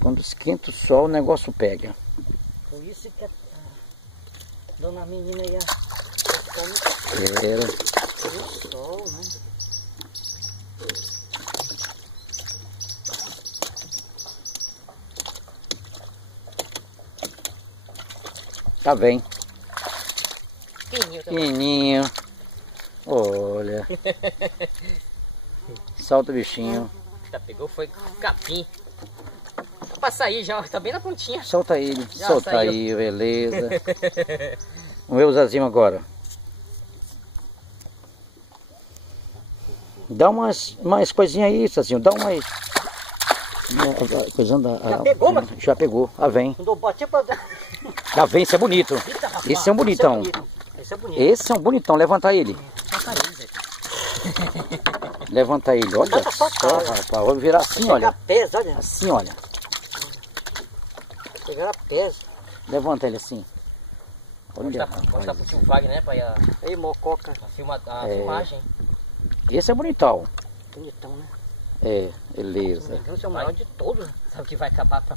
Quando esquenta o sol, o negócio pega. Por isso que a dona menina ia Era. no sol, né? Tá bem. Fininho também. Pequenininho. Olha. Solta o bichinho. Já pegou, foi capim. Tá pra sair já, tá bem na pontinha. Solta ele. Já Solta saiu. aí, beleza. Vamos ver o Zezinho agora. Dá mais coisinha aí, Zezinho. Dá uma aí. Já pegou, mano? Já pegou. Ah, vem. Quando eu bati pra... Ah, vem, esse é bonito. Eita, rapaz, Esse é um bonitão. Esse é bonito. Esse é um bonitão. Levanta ele. Solta ele, Zé. Levanta ele. Olha Dá pra só, soltar, rapaz. Vou virar assim, olha. Pesa, olha. Assim, olha. Pegar a pesa. Levanta ele assim. Olha, Mostra pro tio Wagner, né, pai? Aí, mococa. A filmagem. Esse é bonitão. Bonitão, né? É, beleza. Esse é o maior de todos. Sabe que vai acabar pra